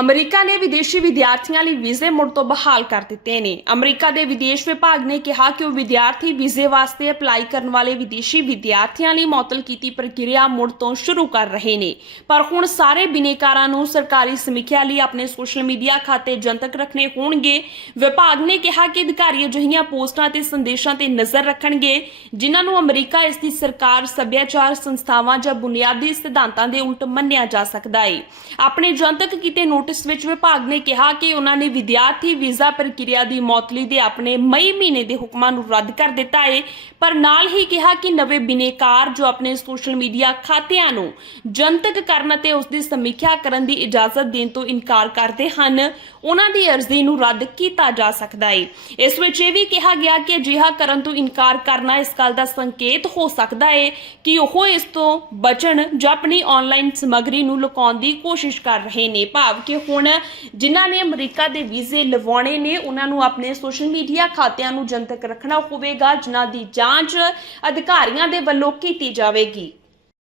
America ਨੇ ਵਿਦੇਸ਼ੀ ਵਿਦਿਆਰਥੀਆਂ ਲਈ ਵੀਜ਼ੇ ਮੁੜ ਤੋਂ ਬਹਾਲ ਕਰ ਦਿੱਤੇ ਨੇ। ਅਮਰੀਕਾ ਦੇ ਵਿਦੇਸ਼ ਵਿਭਾਗ ਨੇ ਕਿਹਾ ਕਿ ਉਹ ਵਿਦਿਆਰਥੀ ਵੀਜ਼ੇ ਵਾਸਤੇ ਅਪਲਾਈ ਕਰਨ ਵਾਲੇ ਵਿਦੇਸ਼ੀ ਵਿਦਿਆਰਥੀਆਂ ਲਈ ਮੁਅੱਤਲ ਕੀਤੀ ਪ੍ਰਕਿਰਿਆ ਮੁੜ ਤੋਂ ਸ਼ੁਰੂ ਕਰ ਰਹੇ ਨੇ। ਪਰ ਹੁਣ ਸਾਰੇ ਬਿਨੇਕਾਰਾਂ ਨੂੰ ਸਰਕਾਰੀ ਸਮੀਖਿਆ ਲਈ ਆਪਣੇ ਸੋਸ਼ਲ ਮੀਡੀਆ ਖਾਤੇ ਜਨਤਕ ਰੱਖਣੇ ਹੋਣਗੇ। ਵਿਭਾਗ ਨੇ ਕਿਹਾ ਕਿ ਅਧਿਕਾਰੀ ਅਜਿਹੀਆਂ ਪੋਸਟਾਂ ਤੇ ਸੰਦੇਸ਼ਾਂ ਤੇ ਨਜ਼ਰ ਰੱਖਣਗੇ, ਜਿਨ੍ਹਾਂ ਨੂੰ ਅਮਰੀਕਾ ਇਸ ਦੀ ਸਰਕਾਰ, ਸੱਭਿਆਚਾਰ ਸੰਸਥਾਵਾਂ ਜਾਂ ਬੁਨਿਆਦੀ ਸਿਧਾਂਤਾਂ ਦੇ ਉਲਟ ਮੰਨਿਆ ਜਾ ਸਕਦਾ ਹੈ ਆਪਣੇ ਜਨਤਕ ਕੀਤੇ ਨੋਟਿਸ ਵਿੱਚ ਵਿਭਾਗ ਨੇ ਕਿਹਾ ਕਿ ਉਹਨਾਂ ਨੇ ਵਿਦਿਆਰਥੀ ਵੀਜ਼ਾ ਪ੍ਰਕਿਰਿਆ ਦੀ ਮੌਤਲੀ ਦੇ ਆਪਣੇ ਮਈ ਮਹੀਨੇ ਦੇ ਹੁਕਮਾਂ ਨੂੰ ਰੱਦ ਕਰ ਦਿੱਤਾ ਹੈ ਪਰ ਨਾਲ ਹੀ ਕਿਹਾ ਕਿ ਨਵੇਂ ਬਿਨੇਕਾਰ ਜੋ ਆਪਣੇ ਸੋਸ਼ਲ ਮੀਡੀਆ ਖਾਤਿਆਂ ਨੂੰ ਜਨਤਕ ਕਰਨ ਅਤੇ ਉਸ ਦੀ ਸਮੀਖਿਆ ਕਰਨ ਦੀ ਇਜਾਜ਼ਤ ਦੇਣ ਤੋਂ ਇਨਕਾਰ ਕਰਦੇ ਹਨ, ਉਹਨਾਂ ਦੀ ਅਰਜ਼ੀ ਨੂੰ ਰੱਦ ਕੀਤਾ ਜਾ ਸਕਦਾ ਹੈ ਇਸ ਵਿੱਚ ਇਹ ਵੀ ਕਿਹਾ ਗਿਆ ਕਿ ਅਜਿਹਾ ਕਰਨ ਤੋਂ ਇਨਕਾਰ ਕਰਨਾ ਇਸ ਗੱਲ ਦਾ ਸੰਕੇਤ ਹੋ ਸਕਦਾ ਹੈ ਕਿ ਉਹ ਇਸ ਤੋਂ ਬਚਣ ਜਾਂ ਆਪਣੀ ਆਨਲਾਈਨ ਸਮੱਗਰੀ ਨੂੰ ਲੁਕਾਉਣ ਦੀ ਕੋਸ਼ਿਸ਼ ਕਰ ਰਹੇ ਨੇ। ਭਾਵ ਕਿ ਹੁਣ ਜਿਨ੍ਹਾਂ ਨੇ ਅਮਰੀਕਾ ਦੇ ਵੀਜ਼ੇ ਲਵਾਉਣੇ ਨੇ, ਉਹਨਾਂ ਨੂੰ ਆਪਣੇ ਸੋਸ਼ਲ ਮੀਡੀਆ ਖਾਤਿਆਂ ਨੂੰ ਜਨਤਕ ਰੱਖਣਾ ਹੋਵੇਗਾ, ਜਿਨ੍ਹਾਂ ਦੀ ਜਾਂਚ ਅਧਿਕਾਰੀਆਂ ਦੇ ਵੱਲੋਂ ਕੀਤੀ ਜਾਵੇਗੀ।